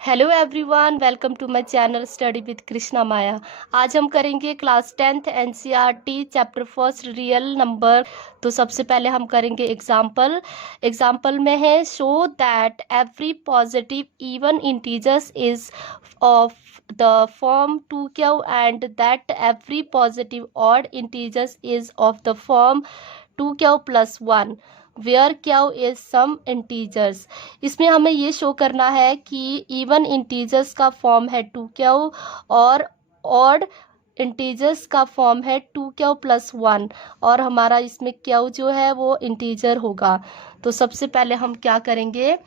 Hello everyone, welcome to my channel study with Krishna Maya. आज हम करेंगे class 10th NCERT chapter first real number. तो सबसे पहले हम करेंगे एग्जाम्पल में है show that every positive even integers is of the form 2q and that every positive odd integers is of the form 2q plus 1 where q is some integers. इसमें हमें ये शो करना है कि इवन इंटीजर्स का form है 2q और odd integers का फॉर्म है 2q प्लस 1 और हमारा इसमें q जो है वो इंटीजर होगा। तो सबसे पहले हम क्या करेंगे,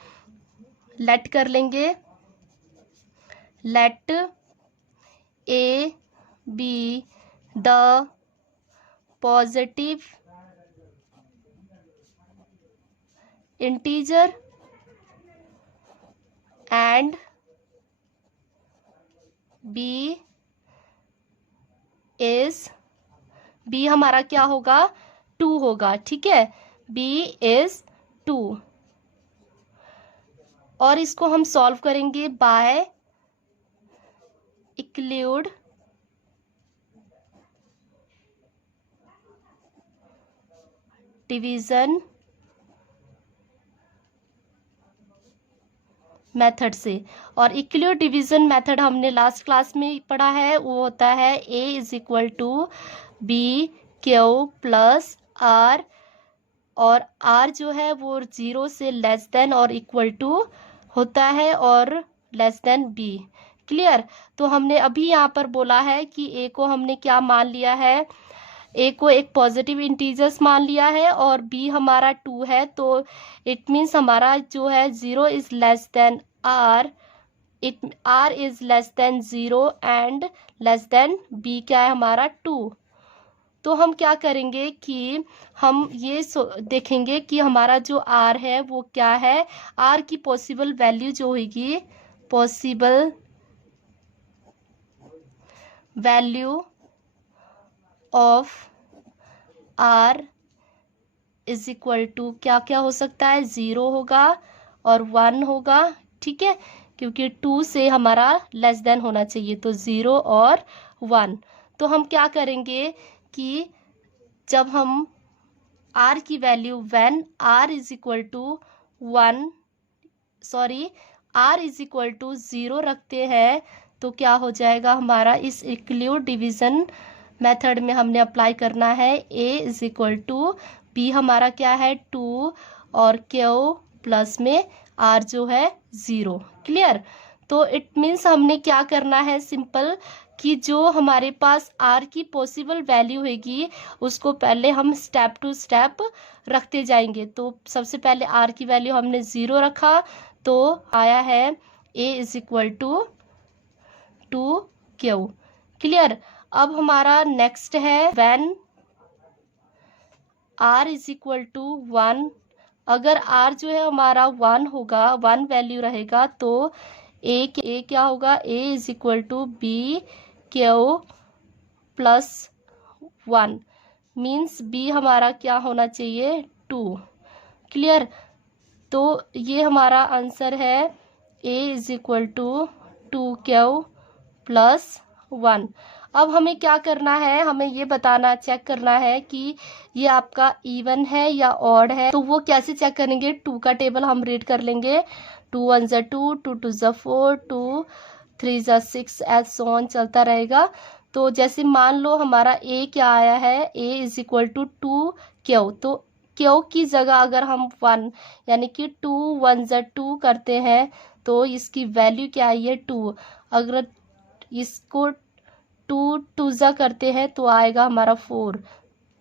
लेट कर लेंगे। Let a be the positive integer and b is, b हमारा क्या होगा, 2 होगा। ठीक है, बी इज 2 और इसको हम सॉल्व करेंगे बाय इंक्लूड डिवीजन मेथड से। और इक्वल डिवीजन मेथड हमने लास्ट क्लास में पढ़ा है, वो होता है a is equal to b q plus r और r जो है वो 0 से लेस देन और इक्वल टू होता है और लेस देन b। क्लियर। तो हमने अभी यहाँ पर बोला है कि a को हमने क्या मान लिया है, ए को एक पॉजिटिव इंटीजर्स मान लिया है और बी हमारा 2 है। तो इट मीन्स हमारा जो है 0 is less than r, r is less than 0 and less than b क्या है हमारा 2। तो हम क्या करेंगे कि हम ये देखेंगे कि हमारा जो आर है वो क्या है। आर की पॉसिबल वैल्यू जो होगी, possible value of r is equal to क्या क्या हो सकता है, 0 होगा और 1 होगा। ठीक है, क्योंकि 2 से हमारा लेस देन होना चाहिए, तो 0 और 1। तो हम क्या करेंगे कि जब हम r की value when r is equal to 1 sorry r is equal to 0 रखते हैं तो क्या हो जाएगा हमारा, इस इंक्लूड डिवीजन मेथड में हमने अप्लाई करना है a is equal to b हमारा क्या है 2 और q प्लस में r जो है 0। क्लियर। तो इट मीन्स हमने क्या करना है, सिंपल कि जो हमारे पास r की पॉसिबल वैल्यू होगी उसको पहले हम स्टेप टू स्टेप रखते जाएंगे। तो सबसे पहले r की वैल्यू हमने 0 रखा तो आया है a is equal to 2q। Clear. अब हमारा नेक्स्ट है when r is equal to 1, अगर r जो है हमारा 1 होगा, 1 वैल्यू रहेगा तो a क्या होगा, a is equal to b q plus 1 means b हमारा क्या होना चाहिए 2। क्लियर। तो ये हमारा आंसर है a is equal to 2q plus 1। अब हमें क्या करना है, हमें ये बताना, चेक करना है कि ये आपका इवन है या ऑड है। तो वो कैसे चेक करेंगे, 2 का टेबल हम रीड कर लेंगे। 2 1 ज़ा 2, 2 2 ज़ा 4, 2 3 ज़ा 6 एज सो ऑन चलता रहेगा। तो जैसे मान लो हमारा a क्या आया है, a is equal to 2q, तो q की जगह अगर हम 1 यानी कि 2 1 ज़ा 2 करते हैं तो इसकी वैल्यू क्या आई है 2। अगर इसको 2 2 ज़ा करते हैं तो आएगा हमारा 4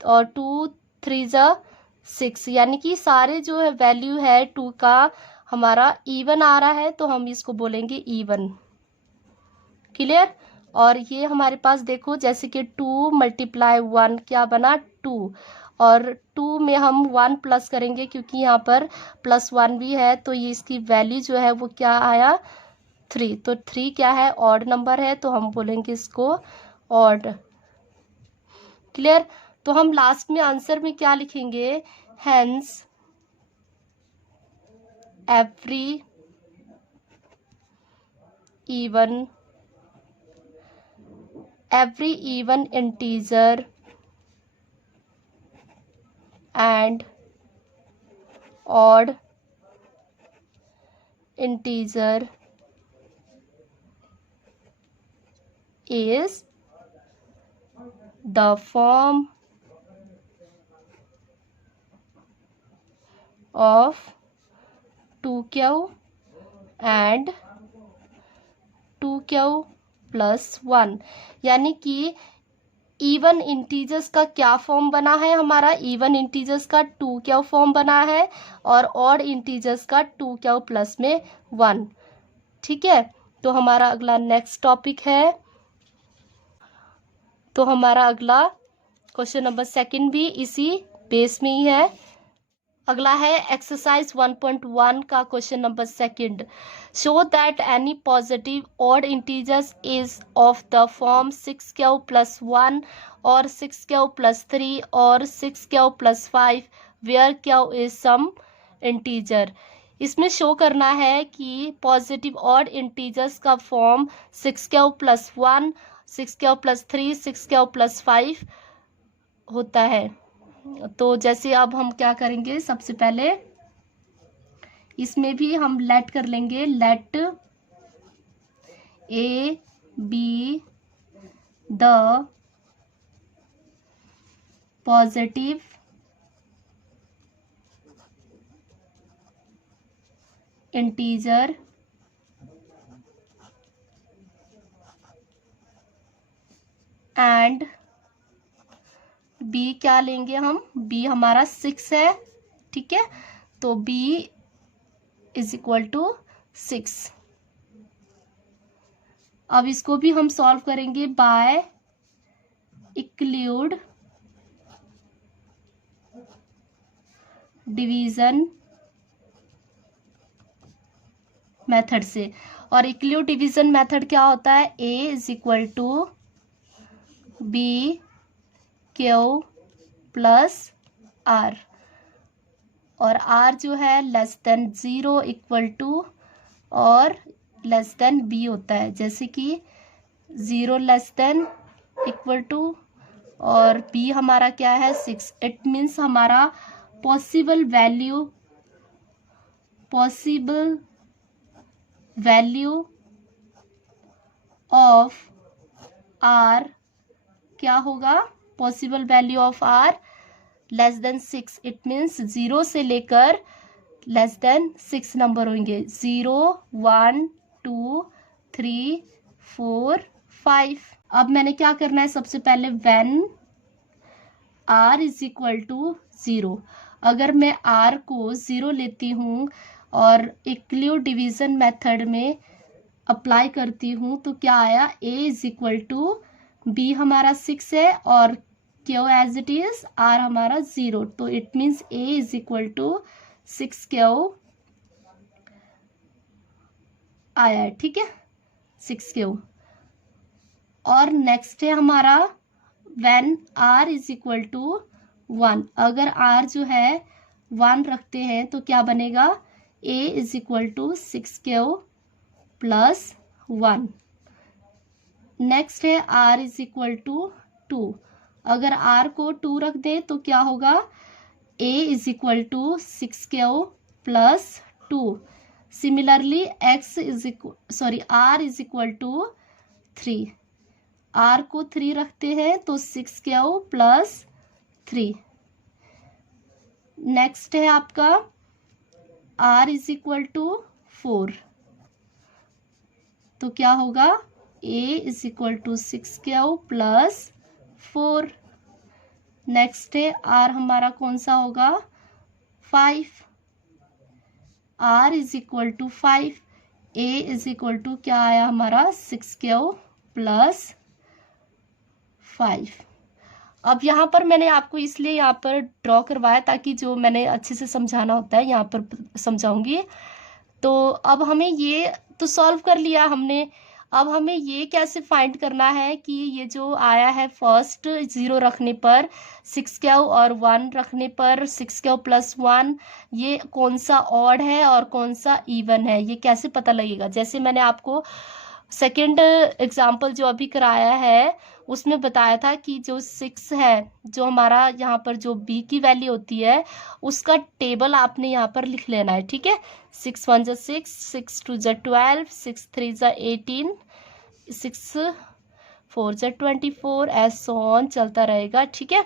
और 2 3 ज़ा 6 यानी कि सारे जो है वैल्यू है 2 का हमारा इवन आ रहा है तो हम इसको बोलेंगे इवन। क्लियर। और ये हमारे पास देखो जैसे कि 2 मल्टीप्लाई 1 क्या बना 2 और 2 में हम 1 प्लस करेंगे क्योंकि यहाँ पर प्लस 1 भी है तो ये इसकी वैल्यू जो है वो क्या आया 3। तो 3 क्या है, ऑड नंबर है तो हम बोलेंगे इसको ऑड। क्लियर। तो हम लास्ट में आंसर में क्या लिखेंगे, hence every even integer and odd integer is the form of 2q and 2q plus 1। यानी कि इवन इंटीजर्स का क्या फॉर्म बना है हमारा, इवन इंटीजर्स का 2q फॉर्म बना है और ऑड इंटीजर्स का 2q प्लस में 1। ठीक है, तो हमारा अगला नेक्स्ट टॉपिक है, तो हमारा अगला क्वेश्चन नंबर 2 भी इसी बेस में ही है। अगला है एक्सरसाइज 1.1 का question number 2। Show that any positive odd integers is of the form 6q plus 1 और 6q प्लस 3 और 6q plus 5 where q is some integer. इसमें शो करना है कि पॉजिटिव ऑड इंटीजर्स का form 6q plus 1, 6q plus 3, 6q plus 5 होता है। तो जैसे अब हम क्या करेंगे, सबसे पहले इसमें भी हम लेट कर लेंगे, let a be the positive integer and b क्या लेंगे हम, बी हमारा 6 है। ठीक है, तो b इज इक्वल टू 6। अब इसको भी हम सॉल्व करेंगे बाय इंक्लूड डिवीजन मेथड से। और इंक्लूड डिवीजन मेथड क्या होता है, a is equal to b q plus r, और आर जो है लेस देन 0 इक्वल टू और लेस देन बी होता है। जैसे कि 0 लेस देन इक्वल टू और बी हमारा क्या है 6। इट मीन्स हमारा पॉसिबल वैल्यू ऑफ आर क्या होगा, possible value of r less than 6। It means 0 से लेकर लेस देन 6 नंबर होंगे, 0, 1, 2, 3, 4, 5। अब मैंने क्या करना है, सबसे पहले when r is equal to 0, अगर मैं r को 0 लेती हूँ और इंक्लूड डिवीजन मेथड में अप्लाई करती हूँ तो क्या आया, a is equal to b हमारा 6 है और q as it is, r हमारा 0। तो it means a is equal to 6q आया है। ठीक है, 6q। और नेक्स्ट है हमारा when r is equal to 1, अगर r जो है 1 रखते हैं तो क्या बनेगा, a is equal to 6q plus 1। Next है r इज इक्वल टू 2, अगर r को 2 रख दे तो क्या होगा, a is equal to 6q plus 2। Similarly r is equal to 3, r को 3 रखते हैं तो 6q प्लस 3। नेक्स्ट है आपका r इज इक्वल टू 4, तो क्या होगा, a is equal to 6q plus 4। Next है r हमारा कौन सा होगा, 5, r is equal to 5, a is equal to क्या आया हमारा 6q प्लस 5। अब यहाँ पर मैंने आपको इसलिए यहाँ पर ड्रॉ करवाया ताकि जो मैंने अच्छे से समझाना होता है यहाँ पर समझाऊंगी। तो अब हमें ये तो सॉल्व कर लिया हमने, अब हमें ये कैसे फाइंड करना है कि ये जो आया है फर्स्ट 0 रखने पर 6q और 1 रखने पर 6q प्लस 1, ये कौन सा ऑड है और कौन सा इवन है, ये कैसे पता लगेगा। जैसे मैंने आपको सेकेंड एग्जाम्पल जो अभी कराया है उसमें बताया था कि जो 6 है, जो हमारा यहाँ पर जो b की वैल्यू होती है उसका टेबल आपने यहाँ पर लिख लेना है, ठीक है। 6 1 जा 6, 6 2 जा 12, 6 3 जा 18, 6 4 जा 24, ऐसे ऑन चलता रहेगा, ठीक है।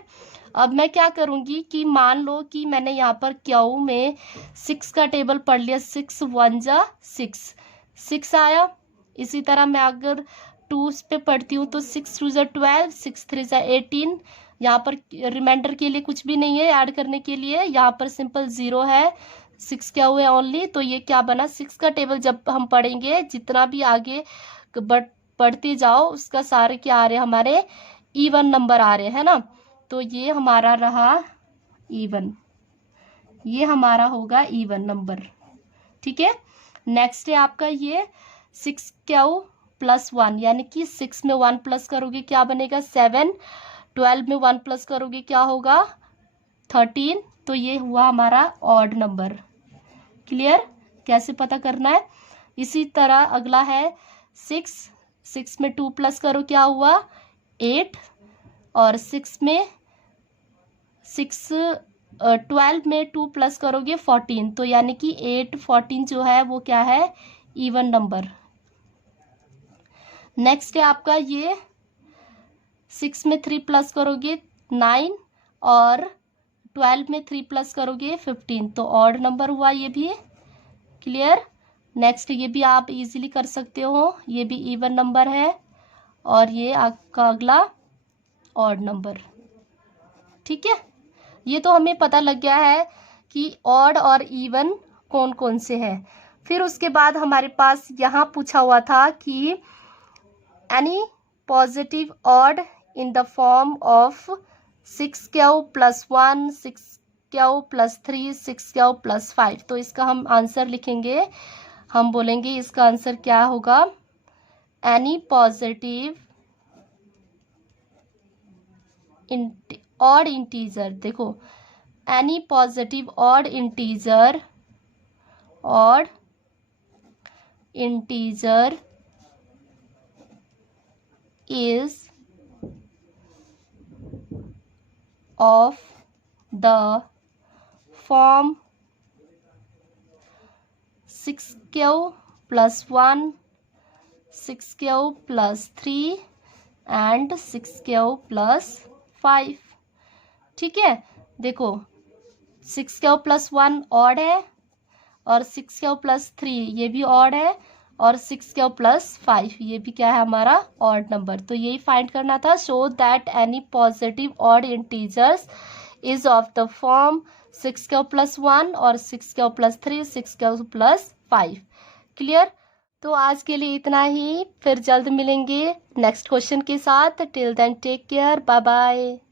अब मैं क्या करूँगी कि मान लो कि मैंने यहाँ पर क्यू में 6 का टेबल पढ़ लिया, 6 1 जा 6 आया। इसी तरह मैं अगर 2 पे पढ़ती हूँ तो 6 2 जा 12, 6 3 जा 18। यहाँ पर रिमाइंडर के लिए कुछ भी नहीं है ऐड करने के लिए, यहाँ पर सिंपल 0 है, 6 क्या हुआ ओनली। तो ये क्या बना, 6 का टेबल जब हम पढ़ेंगे जितना भी आगे पढ़ते जाओ उसका सारे क्या आ रहे हैं, हमारे इवन नंबर आ रहे हैं ना। तो ये हमारा रहा इवन, ये हमारा होगा इवन नंबर, ठीक है। नेक्स्ट है आपका ये 6 क्यू प्लस 1, यानी कि 6 में 1 प्लस करोगे क्या बनेगा 7, 12 में 1 प्लस करोगे क्या होगा 13। तो ये हुआ हमारा ऑड नंबर। क्लियर, कैसे पता करना है। इसी तरह अगला है 6 में 2 प्लस करो क्या हुआ 8, और 12 में 2 प्लस करोगे 14, तो यानी कि 8 14 जो है वो क्या है इवन नंबर। नेक्स्ट है आपका ये 6 में 3 प्लस करोगे 9, और 12 में 3 प्लस करोगे 15, तो ऑड नंबर हुआ ये भी। क्लियर। नेक्स्ट ये भी आप इजीली कर सकते हो, ये भी इवन नंबर है, और ये आपका अगला ऑड नंबर, ठीक है। ये तो हमें पता लग गया है कि ऑड और इवन कौन कौन से हैं। फिर उसके बाद हमारे पास यहाँ पूछा हुआ था कि any positive odd in the form of 6 Q plus 1, 6 Q plus 3, 6 Q plus 5। तो इसका हम आंसर लिखेंगे, हम बोलेंगे इसका आंसर क्या होगा, एनी पॉजिटिव ऑड इंटीजर। देखो any positive odd integer is of the form 6q plus 1, 6q plus 3 and 6q plus 5, ठीक है। देखो 6q plus 1 ऑड है, और 6q plus 3 ये भी ऑड है, और 6q plus 5 ये भी क्या है हमारा ऑड नंबर। तो यही फाइंड करना था। Show that any positive odd integers is of the form 6q plus 1 और 6q plus 3, 6q plus 5। Clear. तो आज के लिए इतना ही, फिर जल्द मिलेंगे नेक्स्ट क्वेश्चन के साथ। Till then take care, bye bye.